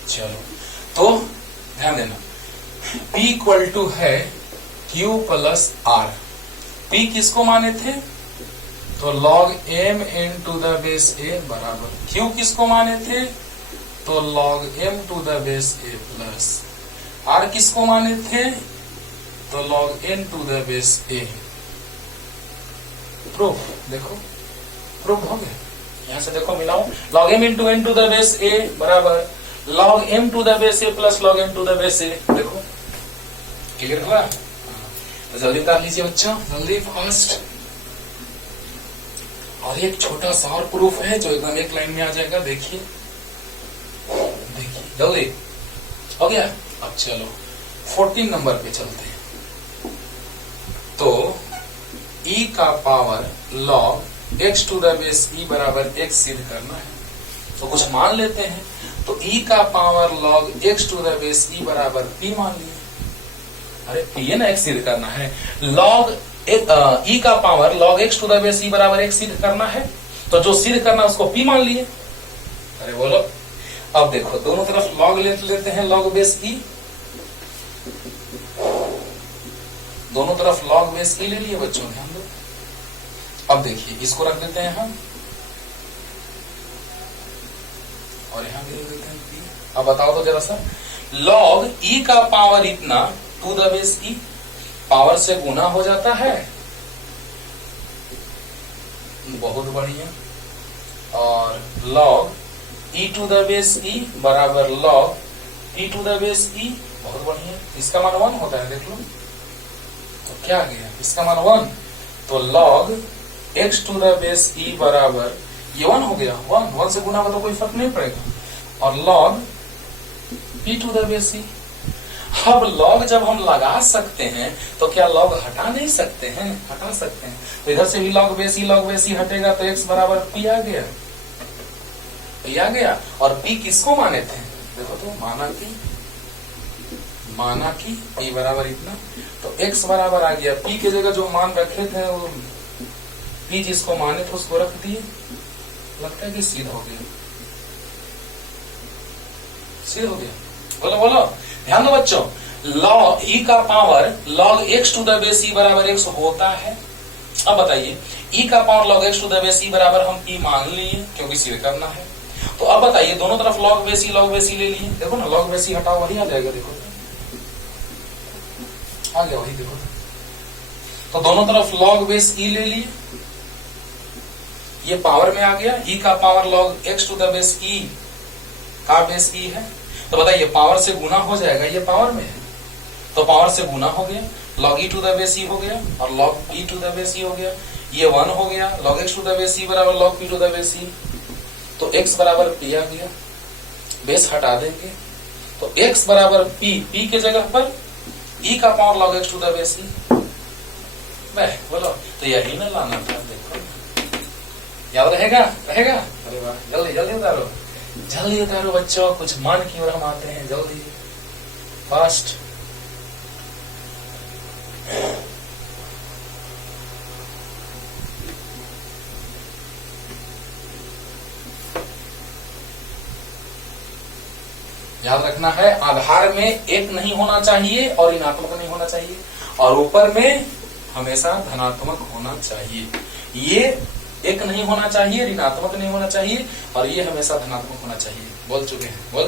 चलो तो ध्यान देना, P इक्वल टू है Q प्लस R। P किसको माने थे? तो log m n to the base a बराबर। Q किसको माने थे? तो log m to the base a plus. R किसको माने थे? तो log n to the base a। Proof देखो, प्रूफ हो गया। यहां से देखो मिलाओ, log m into n to the base a बराबर log m to the base a plus log m to the base a। देखो क्लियर हुआ? तो जल्दी कर लीजिए बच्चों, जल्दी फास्ट। और एक छोटा सा और प्रूफ है जो एकदम एक लाइन में आ जाएगा। देखिए देखिए जल्दी हो गया। अब चलो 14 नंबर पे चलते हैं। तो e का power log x to the base e बराबर x सिद्ध करना है। तो कुछ मान लेते हैं। तो e का power log x to the base e बराबर p मान लिए। अरे p है ना, x सिद्ध करना है। log e का power log x to the base e बराबर x सिद्ध करना है, तो जो सिद्ध करना उसको p मान लिए। अरे बोलो, अब देखो दोनों तरफ log लेते हैं, log बेस e, दोनों तरफ log बेस e ले लिए बच्चों, ध्यान दो। अब देखिए इसको रख देते हैं हम, और यहां भी रख देते हैं p। अब बताओ तो जरा सा, log e का पावर इतना to the base e, power से गुना हो जाता है, बहुत बढ़िया। और log e to the base e बराबर log e to the base e, बहुत बढ़िया। इसका मान 1 होता है, देख लो। तो क्या आ गया? इसका मान 1, तो log x to the base e बराबर, ये 1 हो गया। 1 से गुना का तो कोई फर्क नहीं पड़ेगा। और log p to the base e। अब log जब हम लगा सकते हैं तो क्या log हटा नहीं सकते हैं? हटा सकते हैं। तो इधर से भी log बेस e हटेगा तो x बराबर p आ गया, p आ गया। और p किसको माने थे? देखो तो माना कि p बराबर इतना, तो x बराबर आ गया। p के जगह जो मान रखे थे वो p जिसको माने थे उसको रख दिए। लगता है कि सिद्ध हो गया, सिद्ध हो गया। बोलो बोलो, ध्यान दो बच्चों। log e का power log x to the base e बराबर x होता है। अब बताइए e का power log x to the base e बराबर हम p मान लिए क्योंकि सिद्ध करना है। तो अब बताइए दोनों तरफ log बेस e ले लिए। देखो ना, log बेस e हटाओ, वही आ जाएगा। देखो आ गया वही, देखो। तो दोनों तरफ log बेस e ले लिए, ये पावर में आ गया। e का power log x to the base e का बेस e है, तो बताइए पावर से गुना हो जाएगा, ये पावर में है तो पावर से गुना हो गया, log e to the base e हो गया और log e to the base e हो गया। ये 1 हो गया, log x to the base e बराबर log p to the base e, तो x बराबर p आ गया। बेस हटा देंगे तो x बराबर p के जगह पर e का power log x to the base e। वह बोलो, तो यही ना लाना था। देखो याद रहेगा रहेगा। अरे वाह, जल्दी जल्दी उतारो, जल्दी उतारो बच्चों, कुछ मान की ओर हम आते हैं, जल्दी फास्ट। याद रखना है, आधार में एक नहीं होना चाहिए और ऋणात्मक नहीं होना चाहिए, और ऊपर में हमेशा धनात्मक होना चाहिए। ये एक नहीं होना चाहिए, ऋणात्मक नहीं होना चाहिए, और ये हमेशा धनात्मक होना चाहिए। बोल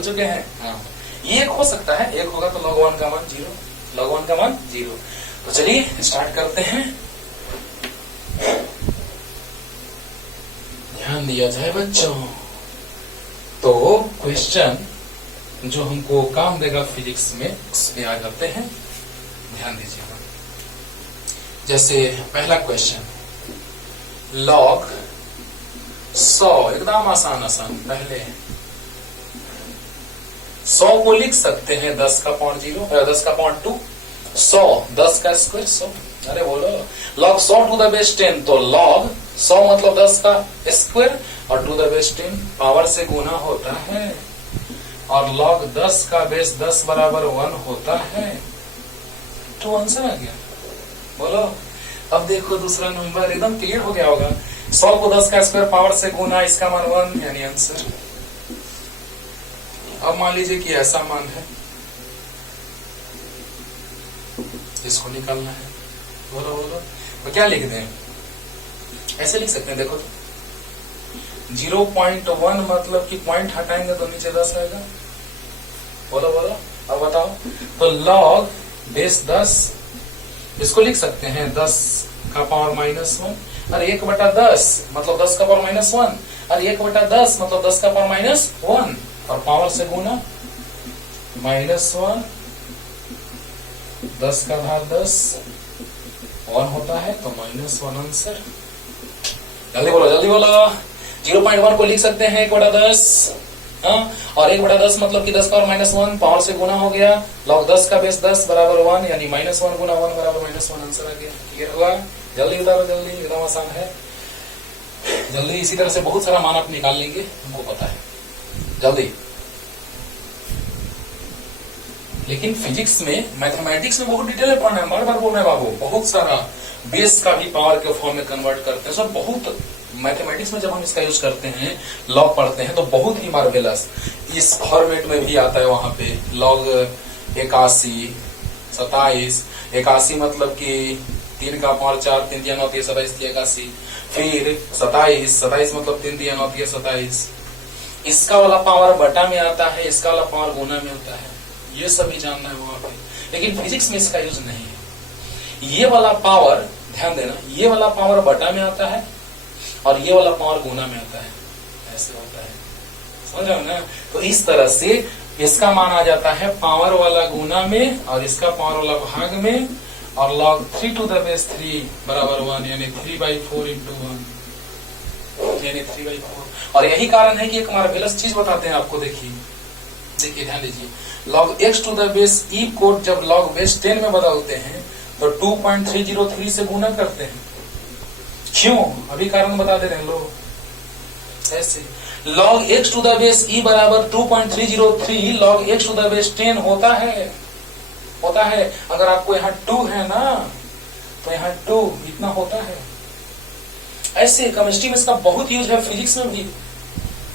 चुके हैं हाँ। ये एक हो सकता है, एक होगा तो log 1 का मान 0, log 1 का मान 0। तो चलिए स्टार्ट करते हैं। ध्यान दिया जाए बच्चों। तो क्वेश्चन जो हमको काम देगा फिजिक्स में, उसमें आ जाते हैं। ध्यान दीजिएगा। जैसे पहला क्वेश्चन, log 100, एकदम आसान। पहले 100 को लिख सकते हैं 10 का पावर 0, 10 का पावर 2, 100 10 का स्क्वायर 100। अरे बोलो, log 100 टू द बेस 10, तो log 100 मतलब 10 का स्क्वायर, और टू द बेस 10 पावर से गुना होता है, और log 10 का बेस 10 बराबर 1 होता है। तो आंसर आ गया। बोलो, अब देखो दूसरा नंबर एकदम क्लियर हो गया होगा। 100 को 10 का स्क्वायर पावर से गुना, इसका मान 1, यानी आंसर। अब मान लीजिए कि ऐसा मान है, इसको निकालना है। बोलो, तो क्या लिख दें? ऐसे लिख सकते हैं, देखो तो 0.1 मतलब कि पॉइंट हटाएंगे तो नीचे 10 आएगा। बोलो, अब बताओ। तो log बेस 10, इसको लिख सकते हैं 10 का पावर -1, और 1/10 मतलब 10 का पावर -1, और 1/10 मतलब 10 का पावर -1, और पावर से गुना -1, 10 का घात 10, 1 होता है, तो -1 आंसर। जल्दी बोलो 0.1 को लिख सकते हैं 1/10, और 1/10 मतलब कि 10 का पावर -1, पावर से गुना हो गया, log 10 का बेस 10 बराबर 1, यानी -1 गुना 1 बराबर -1 आंसर आ गया। क्लियर हुआ? जल्दी उतारो, जल्दी, एकदम आसान है। जल्दी इसी तरह से बहुत सारा मान आप निकाल लेंगे, हमको पता है। जल्दी। लेकिन फिजिक्स में, मैथमेटिक्स में बहुत डिटेल में पढ़ना है, बार बार बोल रहे हैं बाबू, बहुत सारा बेस का भी पावर के फॉर्म में कन्वर्ट करते हैं। सर बहुत मैथमेटिक्स में जब हम इसका यूज करते हैं, लॉग पढ़ते हैं, तो बहुत ही मार्वेलस इस फॉर्मेट में भी आता है। वहां पे log 81, 27, 81 मतलब कि 3 का पावर 4, 3 दिया 9 दिया 27 दिया 81, फिर 27 मतलब 3 दिया 9 दिया 27। इसका वाला पावर बटा में आता है, इसका वाला पावर गुना में होता है, ये सभी जानना है वहां पे। लेकिन फिजिक्स में इसका यूज नहीं है। ये वाला पावर, ध्यान देना, ये वाला पावर बटा में आता है और ये वाला पावर गुना में आता है, ऐसे होता है, समझ रहे हो ना? तो इस तरह से इसका मान आ जाता है पावर वाला गुना में और इसका पावर वाला भाग में, और log 3 टू द बेस 3 बराबर 1, यानी 3/4 into 1, यानी 3/4। और यही कारण है कि एक मार्वेलस चीज बताते हैं आपको। देखिए ध्यान दीजिए, log x to the base e को जब log बेस 10 में बदलते हैं तो 2.303 से गुना करते हैं। क्यों? अभी कारण बता दे रहे हैं लोग। ऐसे log x to the base e बराबर 2.303 log x to the base 10 होता है। अगर आपको यहाँ 2 है ना, तो यहाँ 2 इतना होता है। ऐसे केमिस्ट्री में इसका बहुत यूज है, फिजिक्स में भी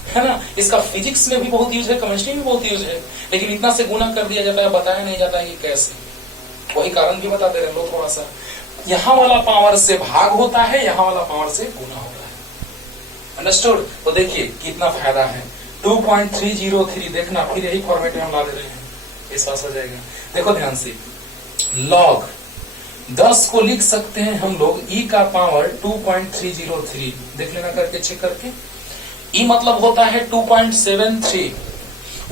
है ना, इसका फिजिक्स में भी बहुत यूज है, केमिस्ट्री में बहुत यूज है, लेकिन इतना से गुना कर दिया जाता है, बताया नहीं जाता है कि कैसे। वही कारण भी बताते रहे लोग थोड़ा सा। यहाँ वाला पावर से भाग होता है, यहाँ वाला पावर से गुना होता है। अंडरस्टूड? तो देखिए कितना फायदा है। 2.303 देखना, फिर यही फॉर्मेट में हम ला दे रहे हैं, विश्वास हो जाएगा। देखो ध्यान से, log 10 को लिख सकते हैं हम लोग e का पावर 2.303, देख लेना करके, चेक करके। e मतलब होता है 2.73,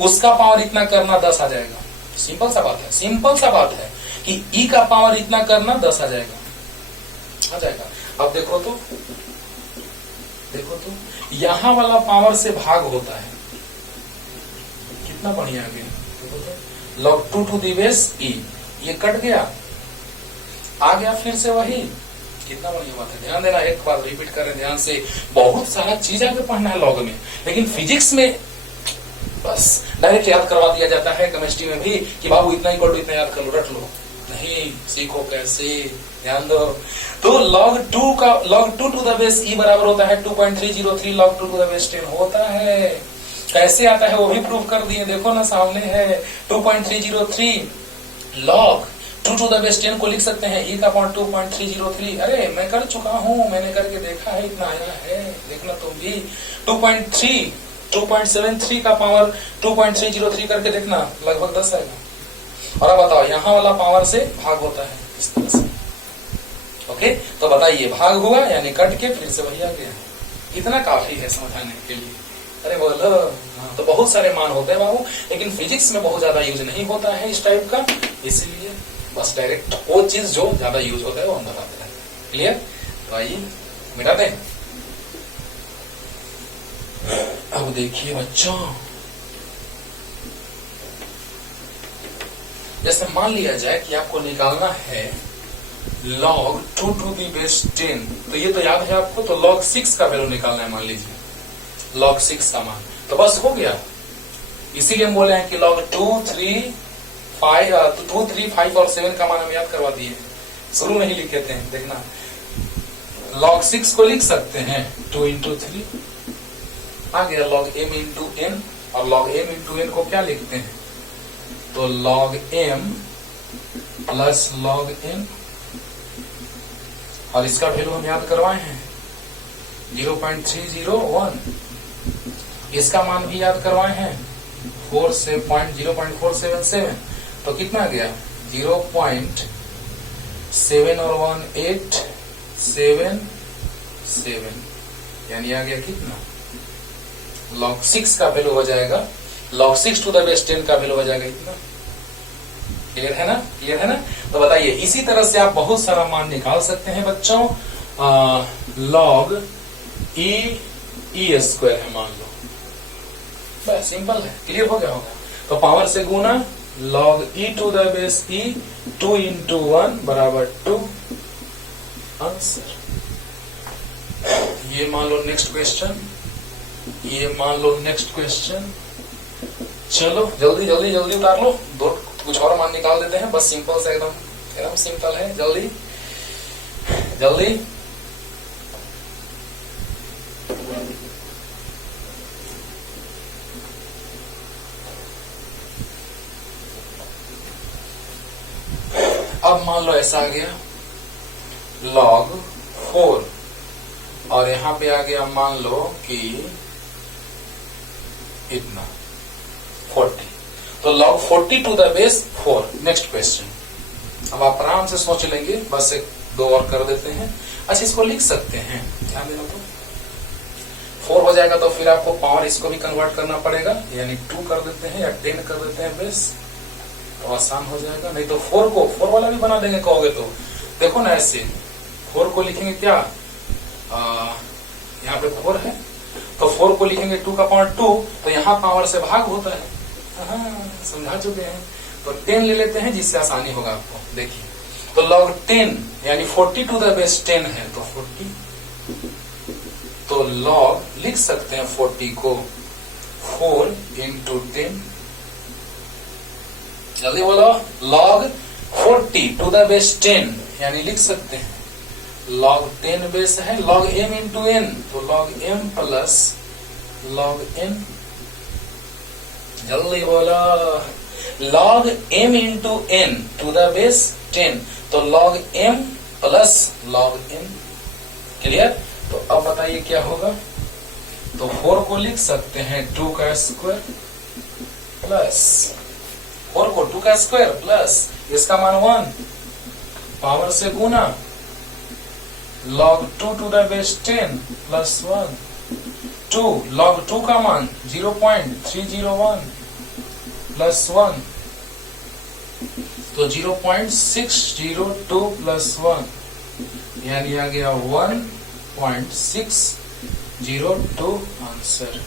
उसका पावर इतना करना 10 आ जाएगा। सिंपल सा बात है कि e का पावर इतना करना 10 आ जाएगा। अब देखो तो यहां वाला पावर से भाग होता है, कितना बढ़िया आ गया। log 2 to the base e, ये कट गया, आ गया फिर से वही। कितना बढ़िया बात है, ध्यान देना, एक बार रिपीट करें ध्यान से। बहुत सारा चीज आगे पढ़ना है लॉग में, लेकिन फिजिक्स में बस डायरेक्ट याद करवा दिया जाता है, केमिस्ट्री में भी कि बाबू इतना इक्वल टू इतना याद कर लो, रट लो। नहीं, सीखो कैसे, ध्यान दो। तो log 2 to the base e बराबर होता है 2.303 log 2 to the base 10 होता है। कैसे आता है वो भी प्रूव कर दिए, देखो ना सामने है 2.303 log 2 to the base 10 को लिख सकते हैं e का पावर 2.303। अरे मैं कर चुका हूँ, मैंने करके देखा है, इतना आया है, देखना तुम भी। 2.73 का पावर 2.303 करके देखना, लगभग 10 आएगा। और अब बताओ, यहाँ वाला पावर से भाग होता है इस तरह से। ओके, तो बताइए, भाग हुआ यानी कट के फिर से वही आ गया। इतना काफी है समझाने के लिए। अरे बोलो, तो बहुत सारे मान होते हैं बाबू, लेकिन फिजिक्स में बहुत ज्यादा यूज नहीं होता है इस टाइप का, इसलिए बस डायरेक्ट वो चीज जो ज्यादा यूज होता है वो हम बताते हैं। क्लियर? तो आइए मिटाते हैं। अब देखिए बच्चों, जैसे मान लिया जाए कि आपको निकालना है log 2 to the base 10, तो ये तो याद है आपको, तो log 6 का वैल्यू निकालना है, मान लीजिए log 6 का मान, तो बस हो गया। इसीलिए हम बोले हैं कि log 2, 3, 5 और 7 का मान हम याद करवा दिए, शुरू में ही लिखे थे, देखना। log 6 को लिख सकते हैं 2 into 3, आ गया log m into n, और log m into n को क्या लिखते हैं, तो log m plus log n, और इसका वैल्यू हम याद करवाए हैं 0.301, इसका मान भी याद करवाए हैं 0.477, तो कितना गया 0.7 और 1 877, यानी आ गया कितना, log 6 का वैल्यू हो जाएगा, log 6 to the base 10 का वैल्यू हो जाएगा इतना। क्लियर है ना, क्लियर है ना? तो बताइए, इसी तरह से आप बहुत सारा मान निकाल सकते हैं बच्चों। log e स्क्वायर है मान लो, बस सिंपल है, क्लियर हो गया होगा। तो पावर से गुना log e to the base e 2 into 1 बराबर 2, आंसर। ये मान लो नेक्स्ट क्वेश्चन, ये मान लो नेक्स्ट क्वेश्चन। चलो जल्दी जल्दी जल्दी उतार लो, दो कुछ और मान निकाल देते हैं, बस सिंपल से, एकदम सिंपल है, जल्दी जल्दी। अब मान लो ऐसा आ गया log 4, और यहां पे आ गया मान लो कि इतना 40, तो log 40 to the base 4। Next question, अब आप आराम से सोच लेंगे, बस एक दो और कर देते हैं। अच्छा, इसको लिख सकते हैं, ध्यान देना, तो 4 हो जाएगा, तो फिर आपको पावर इसको भी कन्वर्ट करना पड़ेगा, यानी 2 कर देते हैं या 10 कर देते हैं बेस, तो आसान हो जाएगा। नहीं तो 4 को 4 वाला भी बना देंगे कहोगे तो, देखो ना ऐसे 4 को लिखेंगे क्या, यहाँ पे 4 है, तो 4 को लिखेंगे 2 का पावर 2, तो यहाँ पावर से भाग होता है, समझा चुके हैं। तो 10 ले लेते हैं, जिससे आसानी होगा आपको। देखिए, तो log 10 यानी 40 to the base 10 है, तो 40, तो log लिख सकते हैं 40 को 4 into 10, जल्दी बोलो, log 40 to the base 10 यानी लिख सकते हैं log 10 बेस है, log m into n, तो log m plus log n, जल्दी बोला, log m into n to the base 10, तो log m plus log n। Clear? तो अब बताइए क्या होगा, तो 4 को लिख सकते हैं 2 का स्क्वायर प्लस 4 को 2 का स्क्वायर प्लस इसका मान 1, पावर से गुना log 2 to the base 10 plus 1, 2 log 2 का मान 0.301 प्लस 1, तो 0.602 प्लस 1, यानी आ गया 1.602 आंसर।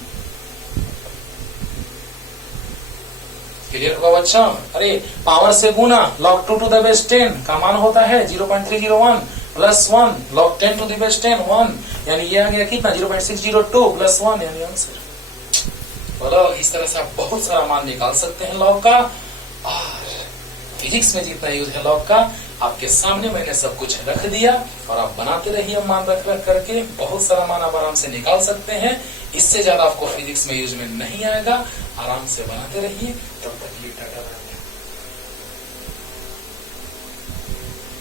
क्लियर होगा बच्चा। अरे पावर से गुना log 2 to the base 10 का मान होता है 0.301 plus 1 log 10 to the base 10 1, यानी ये आ गया कितना 0.602 प्लस 1, यानी आंसर। बोलो इस तरह से आप बहुत सारा मान निकाल सकते हैं लॉग का। और फिजिक्स में जितना यूज है लॉग का आपके सामने मैंने सब कुछ रख दिया, और आप बनाते रहिए मान रख रख करके, बहुत सारा मान आप आराम से निकाल सकते हैं। इससे ज्यादा आपको फिजिक्स में यूज में नहीं आएगा, आराम से बनाते रहिए। तब तक ये टाटा।